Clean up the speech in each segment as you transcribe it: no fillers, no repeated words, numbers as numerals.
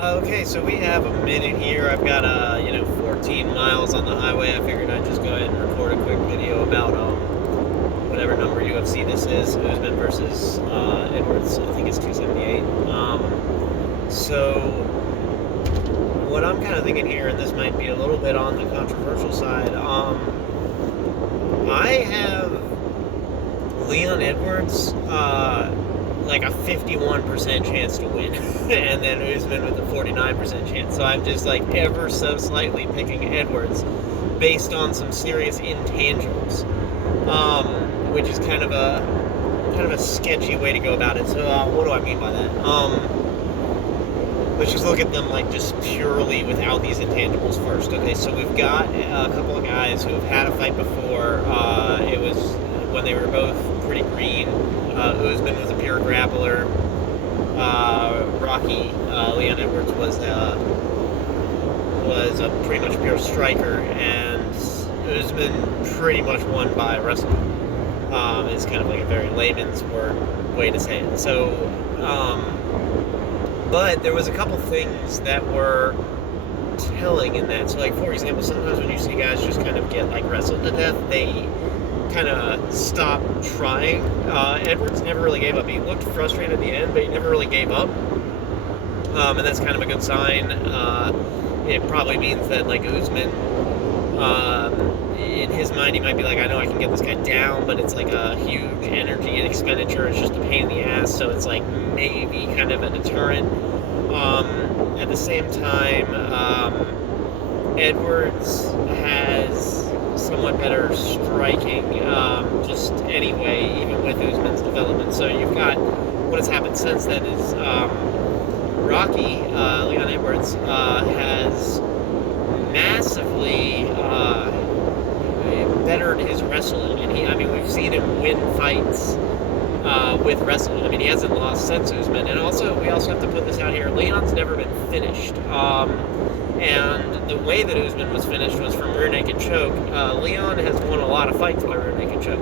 Okay, so we have a minute here. I've got 14 miles on the highway. I figured I'd just go ahead and record a quick video about whatever number UFC this is, Usman versus Edwards. I think it's 278. So what I'm kind of thinking here, and this might be a little bit on the controversial side, I have Leon Edwards like a 51% chance to win, and then Usman with a 49% chance. So I'm just like ever so slightly picking Edwards based on some serious intangibles, which is kind of a sketchy way to go about it. So what do I mean by that? Let's just look at them like just purely without these intangibles first. Okay, so we've got a couple of guys who have had a fight before. It was when they were both pretty green. Usman was a pure grappler. Leon Edwards was a pretty much pure striker, and Usman pretty much won by wrestling. It's kind of like a very layman's way to say it. So, but there was a couple things that were telling in that. So, like, for example, sometimes when you see guys just kind of get like wrestled to death, they kind of stop trying. Edwards never really gave up. He looked frustrated at the end, but he never really gave up. And that's kind of a good sign. It probably means that, like, Usman, in his mind, he might be like, I know I can get this guy down, but it's like a huge energy expenditure. It's just a pain in the ass. So it's like maybe kind of a deterrent. At the same time, Edwards has somewhat better striking, just anyway, even with Usman's development. So you've got, what has happened since then is Leon Edwards, has massively bettered his wrestling, and we've seen him win fights with wrestling. I mean, he hasn't lost since Usman, and we also have to put this out here, Leon's never been finished. And the way that Usman was finished was from rear naked choke. Leon has won a lot of fights by rear naked choke.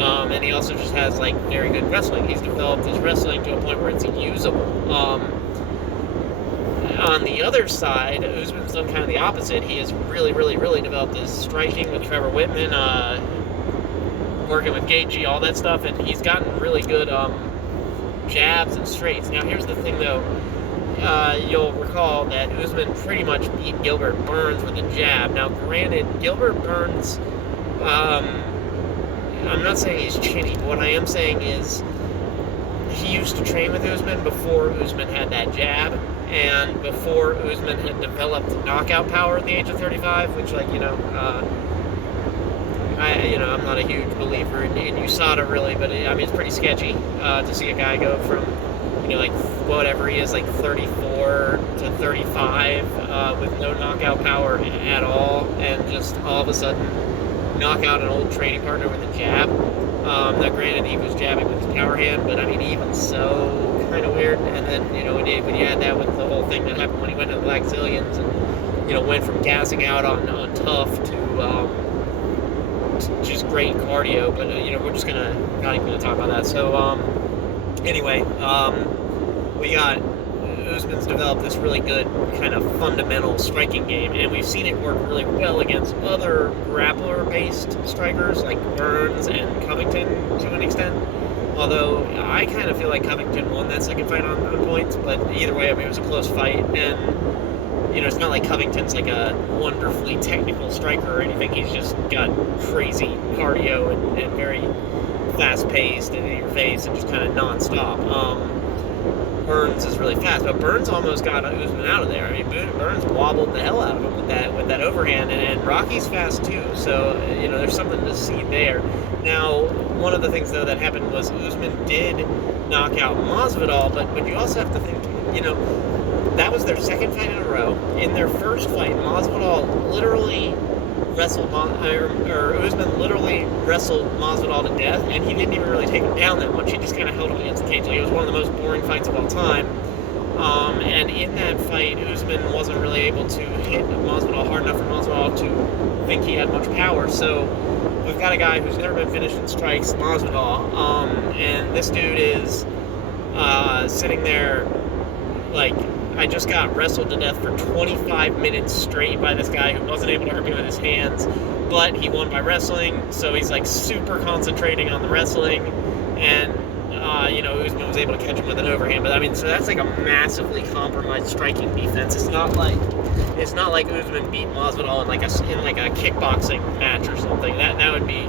And he also just has like very good wrestling. He's developed his wrestling to a point where it's usable. On the other side, Usman's done kind of the opposite. He has really, really, really developed his striking with Trevor Whitman, working with Gaethje, all that stuff, and he's gotten really good jabs and straights. Now, here's the thing, though. You'll recall that Usman pretty much beat Gilbert Burns with a jab. Now, granted, Gilbert Burns, I'm not saying he's chinny, but what I am saying is he used to train with Usman before Usman had that jab, and before Usman had developed knockout power at the age of 35, which, like, I'm not a huge believer in USADA, really, but it's pretty sketchy to see a guy go from, like whatever he is, like 34 to 35 with no knockout power at all, and just all of a sudden knock out an old training partner with a jab. Now, granted, he was jabbing with his power hand, but even so, kind of weird. And then, when you add that with the whole thing that happened when he went to the Black Zillions and, went from gassing out on tough to just great cardio, but, we're just not even gonna talk about that. So, anyway, we got Usman's developed this really good kind of fundamental striking game, and we've seen it work really well against other grappler-based strikers like Burns and Covington to an extent. Although I kind of feel like Covington won that second fight on points, but either way, it was a close fight, and it's not like Covington's like a wonderfully technical striker or anything. He's just got crazy cardio and very fast-paced and in your face and just kind of non-stop. Burns is really fast, but Burns almost got Usman out of there. Burns wobbled the hell out of him with that overhand, and Rocky's fast too. So there's something to see there. Now, one of the things though that happened was Usman did knock out Masvidal, but you also have to think, that was their second fight in a row. In their first fight, Masvidal literally Usman literally wrestled Masvidal to death, and he didn't even really take him down that much. He just kind of held him against the cage. Like, it was one of the most boring fights of all time. And in that fight, Usman wasn't really able to hit Masvidal hard enough for Masvidal to think he had much power. So we've got a guy who's never been finished in strikes, Masvidal, and this dude is sitting there like I just got wrestled to death for 25 minutes straight by this guy who wasn't able to hurt me with his hands, but he won by wrestling, so he's like super concentrating on the wrestling, and Usman was able to catch him with an overhand. But I mean, so that's like a massively compromised striking defense. It's not like Usman beat Masvidal in like a kickboxing match or something. That would be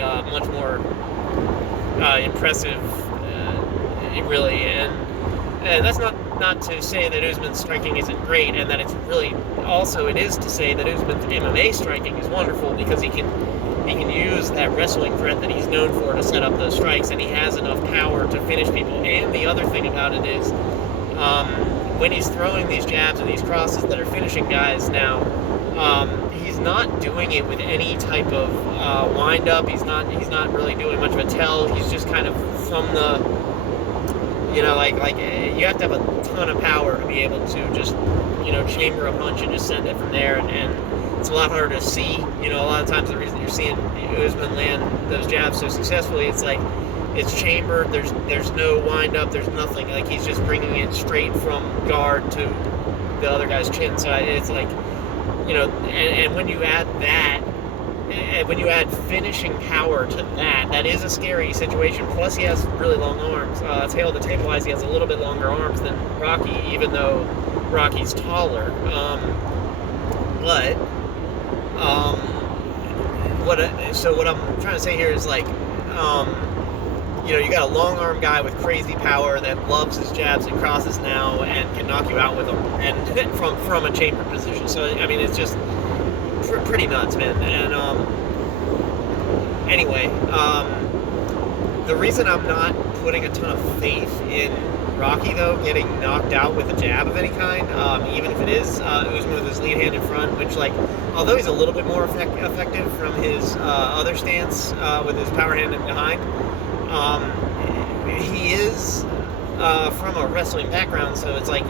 much more impressive, really. And that's not to say that Usman's striking isn't great, and that it's really also it is to say that Usman's MMA striking is wonderful, because he can use that wrestling threat that he's known for to set up those strikes, and he has enough power to finish people. And the other thing about it is, when he's throwing these jabs and these crosses that are finishing guys now, he's not doing it with any type of wind up. He's not really doing much of a tell. He's just kind of from the, like you have to have a ton of power to be able to just, chamber a punch and just send it from there, and it's a lot harder to see. A lot of times the reason you're seeing Usman land those jabs so successfully, it's like it's chambered. There's no wind up. There's nothing. Like he's just bringing it straight from guard to the other guy's chin. So it's like, and when you add that, and when you add finishing power to that is a scary situation. Plus, he has really long arms. Tail to table wise, he has a little bit longer arms than Rocky, even though Rocky's taller. What I'm trying to say here is like, you got a long arm guy with crazy power that loves his jabs and crosses now and can knock you out with them, and from a chamber position. So I mean, it's just pretty nuts, man. And anyway, the reason I'm not putting a ton of faith in Rocky, though, getting knocked out with a jab of any kind, even if it is Usman with his lead hand in front, which, like, although he's a little bit more effective from his other stance with his power hand in behind, he is from a wrestling background, so it's like,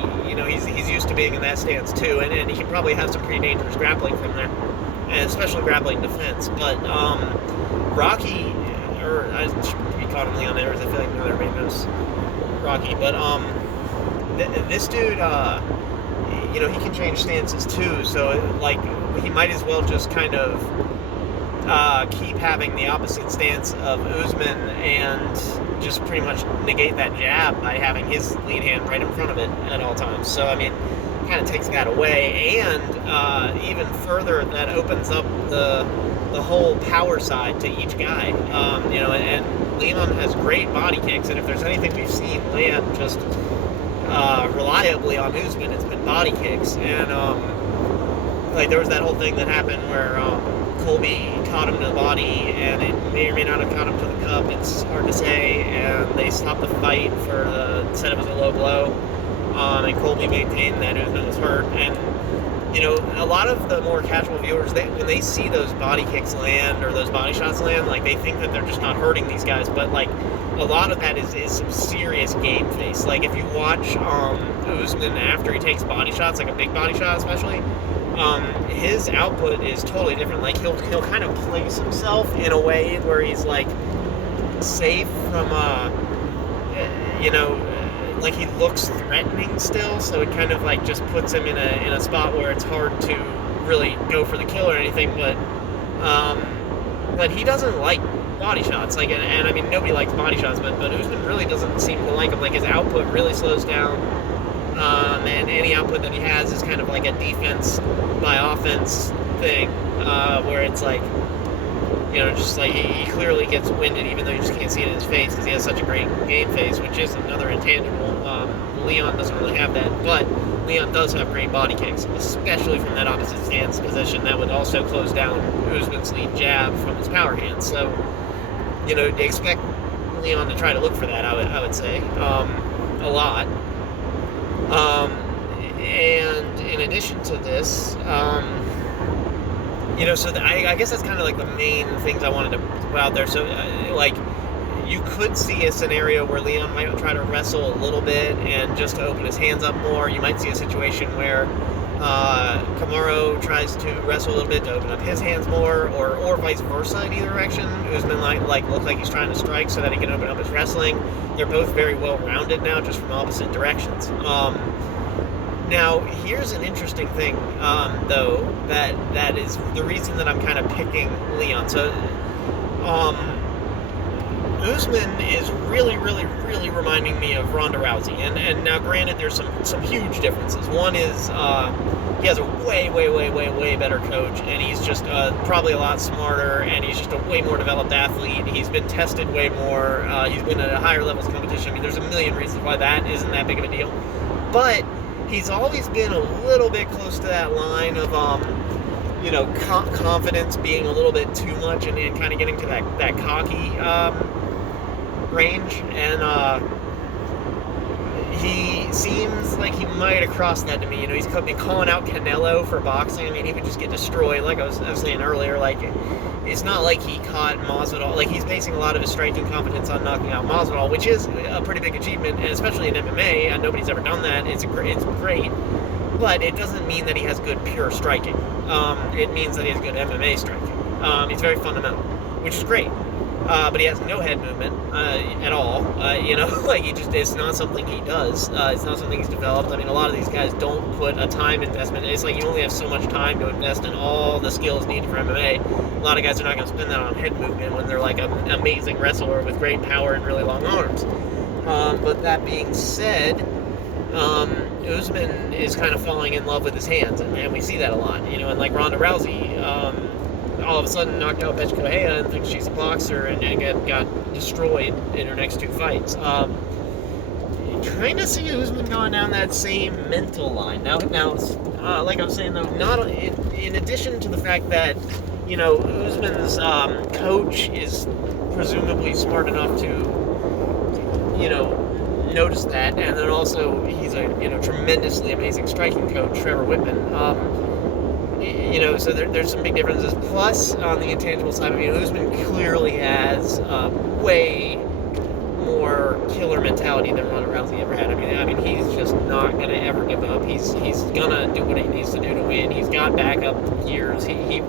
he's used to being in that stance too, and he can probably have some pretty dangerous grappling from there, and especially grappling defense. But Rocky, or I should be calling him Leon Edwards, I feel like everybody knows Rocky, but this dude, he can change stances too, so he might as well just kind of keep having the opposite stance of Usman and just pretty much negate that jab by having his lead hand right in front of it at all times. So I mean, kind of takes that away, and even further, that opens up the whole power side to each guy. And Leon has great body kicks, and if there's anything we've seen land just reliably on Usman, it's been body kicks. And there was that whole thing that happened where Colby caught him to the body, and it may or may not have caught him to the cup. It's hard to say, and they stopped the fight said it was a low blow, and Colby maintained that Usman was hurt. And a lot of the more casual viewers, when they see those body kicks land or those body shots land, like, they think that they're just not hurting these guys, but like, a lot of that is some serious game face. Like, if you watch Usman after he takes body shots, like a big body shot especially, his output is totally different. Like, he'll kind of place himself in a way where he's like safe from like, he looks threatening still, so it kind of like just puts him in a spot where it's hard to really go for the kill or anything. But he doesn't like body shots, like, and I mean, nobody likes body shots, but Usman really doesn't seem to like them. Like, his output really slows down, and any output that he has is kind of like a defense by offense thing, where it's like, just like he clearly gets winded, even though you just can't see it in his face because he has such a great game face, which is another intangible. Leon doesn't really have that, but Leon does have great body kicks, especially from that opposite stance position that would also close down Usman's lead jab from his power hand. So, they expect Leon to try to look for that, I would say, a lot. And in addition to this, so I guess that's kind of like the main things I wanted to put out there. So, you could see a scenario where Leon might try to wrestle a little bit and just to open his hands up more. You might see a situation where Kamaru tries to wrestle a little bit to open up his hands more, or vice versa in either direction. Usman might look like he's trying to strike so that he can open up his wrestling. They're both very well rounded now, just from opposite directions. Now, here's an interesting thing, though, that is the reason that I'm kind of picking Leon. So, Usman is really, really, really reminding me of Ronda Rousey. And now, granted, there's some huge differences. One is he has a way, way, way, way, way better coach, and he's just probably a lot smarter, and he's just a way more developed athlete. He's been tested way more. He's been at a higher levels of competition. I mean, there's a million reasons why that isn't that big of a deal. But he's always been a little bit close to that line of, confidence being a little bit too much and kind of getting to that cocky range. And he seems like he might have crossed that to me. He's been calling out Canelo for boxing. I mean, he would just get destroyed. Like I was saying earlier, it's not like he caught Masvidal. Like, he's basing a lot of his striking confidence on knocking out Masvidal, which is a pretty big achievement, and especially in MMA, and nobody's ever done that. It's great, but it doesn't mean that he has good pure striking. It means that he has good MMA striking. He's very fundamental, which is great. But he has no head movement at all. It's not something he does. It's not something he's developed. I mean, a lot of these guys don't put a time investment. It's like you only have so much time to invest in all the skills needed for MMA. A lot of guys are not going to spend that on head movement when they're like an amazing wrestler with great power and really long arms. But that being said, Usman is kind of falling in love with his hands, and we see that a lot. And like Ronda Rousey, all of a sudden knocked out Betch Correia and thinks she's a boxer, and again got destroyed in her next two fights. Kind of see Usman going down that same mental line. Now, like I was saying though, not in addition to the fact that Usman's coach is presumably smart enough to notice that, and then also he's a tremendously amazing striking coach, Trevor Whitman. So there's some big differences. Plus, on the intangible side, I mean, Usman clearly has way more killer mentality than Ronda Rousey ever had. I mean, he's just not gonna ever give up. He's gonna do what he needs to do to win. He's got backup gears. He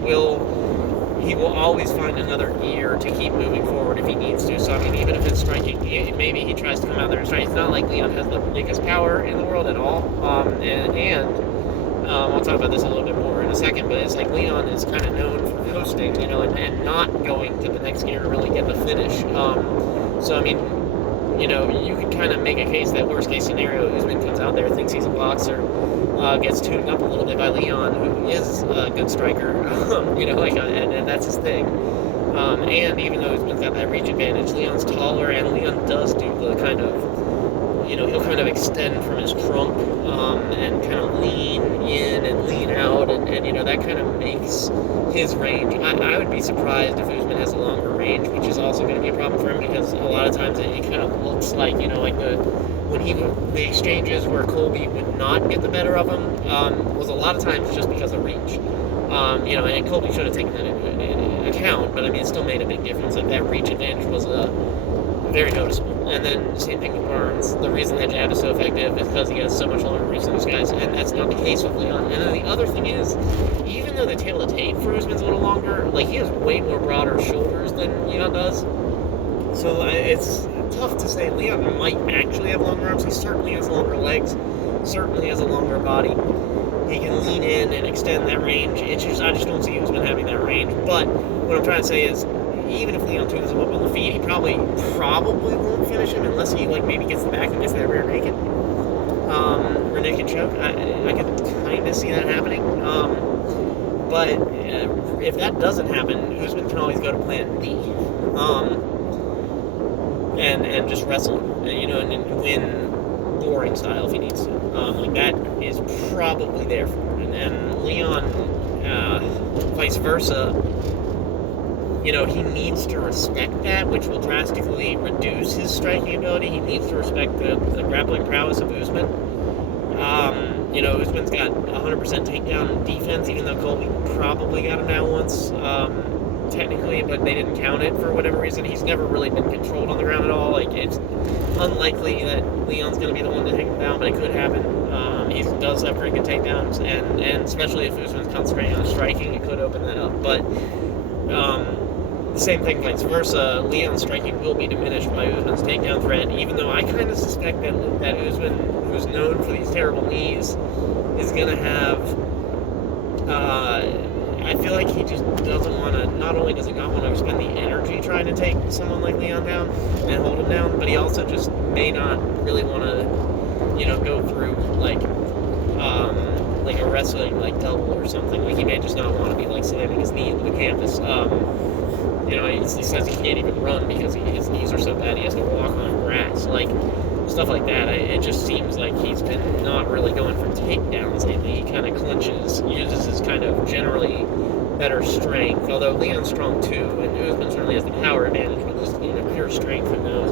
will always find another gear to keep moving forward if he needs to. So, I mean, even if it's striking, maybe he tries to come out there and strike. It's not like Leon has the biggest power in the world at all. I'll talk about this a little bit more in a second, but it's like Leon is kind of known for coasting, and not going to the next gear to really get the finish. So, I mean, you could kind of make a case that worst case scenario, Usman comes out there, thinks he's a boxer, gets tuned up a little bit by Leon, who is a good striker, and that's his thing. And even though Usman's got that reach advantage, Leon's taller, and Leon does do the kind of, he'll kind of extend from his trunk, and kind of lean in and lean out, and that kind of makes his range. I would be surprised if Usman has a longer range, which is also going to be a problem for him, because a lot of times it kind of looks like, the exchanges where Colby would not get the better of him, was a lot of times just because of reach. And Colby should have taken that into account, but I mean, it still made a big difference. Like, that reach advantage was very noticeable. And then same thing with Barnes. The reason that jab is so effective is because he has so much longer reach than those guys, and that's not the case with Leon. And then the other thing is, even though the tail of tape for Usman's a little longer, he has way more broader shoulders than Leon does. So it's tough to say. Leon might actually have longer arms. He certainly has longer legs, certainly has a longer body. He can lean in and extend that range. I just don't see Usman having that range. But what I'm trying to say is, even if Leon tunes him up on the feet, he probably won't finish him unless he maybe gets the back and gets that rear naked choke. I could kind of see that happening. But if that doesn't happen, Usman can always go to plan B, and just wrestle him, and win boring style if he needs to. That is probably there for him. And Leon, vice versa. He needs to respect that, which will drastically reduce his striking ability. He needs to respect the grappling prowess of Usman. Usman's got 100% takedown defense, even though Colby probably got him down once, technically, but they didn't count it for whatever reason. He's never really been controlled on the ground at all. It's unlikely that Leon's going to be the one to take him down, but it could happen. He does have pretty good takedowns, and especially if Usman's concentrating on striking, it could open that up. But the same thing vice versa. Leon's striking will be diminished by Usman's takedown threat, even though I kind of suspect that Usman, who's known for these terrible knees, is going to have... I feel like he just doesn't want to... Not only does he not want to expend the energy trying to take someone like Leon down and hold him down, but he also just may not really want to, go through, like a wrestling, double or something. Like, he may just not want to be, slamming his knee into the canvas. He says he can't even run because his knees are so bad he has to walk on grass. Stuff like that. It just seems like he's been not really going for takedowns lately. He kind of clinches, uses his kind of generally better strength. Although Leon's strong too, and Usman certainly has the power advantage, but just pure strength from those.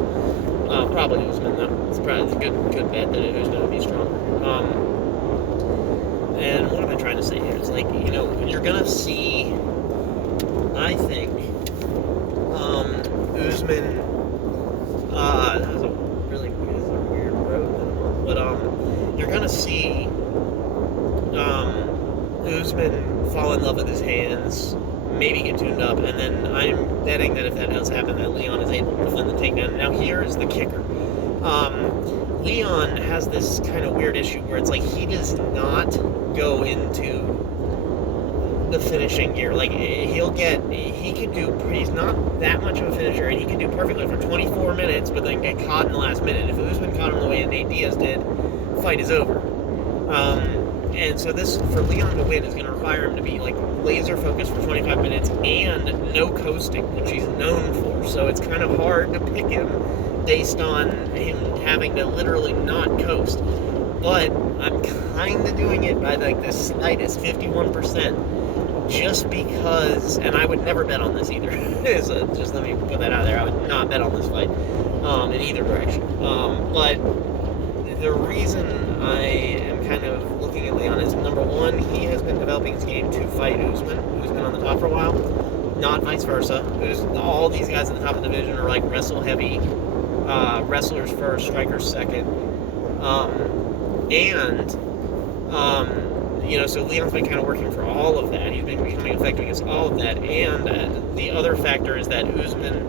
Probably Usman though. It's probably a good bet that Usman would be stronger. And what am I trying to say here? It's you're gonna see, I think, Usman. That was a really weird road, but you're gonna see Usman fall in love with his hands, maybe get tuned up, and then I'm betting that if that does happen, that Leon is able to defend the takedown. Now here's the kicker. Leon has this kind of weird issue where it's he does not go into the finishing gear. He's not that much of a finisher, and he can do perfectly for 24 minutes, but then get caught in the last minute. If Usman caught him the way Nate Diaz did, fight is over. And so this, for Leon to win, is going to require him to be laser focused for 25 minutes and no coasting, which he's known for. So it's kind of hard to pick him based on him having to literally not coast. But I'm kind of doing it by the slightest 51%, just because, and I would never bet on this either. Just let me put that out there. I would not bet on this fight in either direction. But the reason I am kind of looking at Leon is, number one, he has been developing his game to fight Usman, who's been on the top for a while, not vice versa. All these guys in the top of the division are wrestle heavy, wrestlers first, strikers second, so Leon's been kind of working for all of that. He's been becoming effective against all of that, and the other factor is that Usman,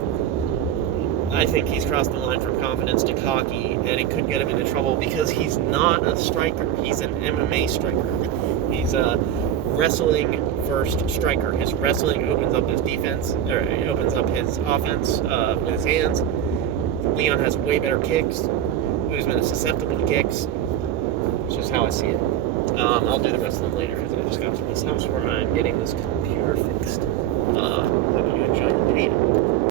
I think he's crossed the line from confidence to cocky, and it could get him into trouble because he's not a striker. He's an MMA striker. He's a wrestling first striker. His wrestling opens up his defense, or it opens up his offense with his hands. Leon has way better kicks. Usman is susceptible to kicks. It's just how I see it. I'll do the rest of them later because I just got to this house where I'm getting this computer fixed. Hope you enjoyed the video.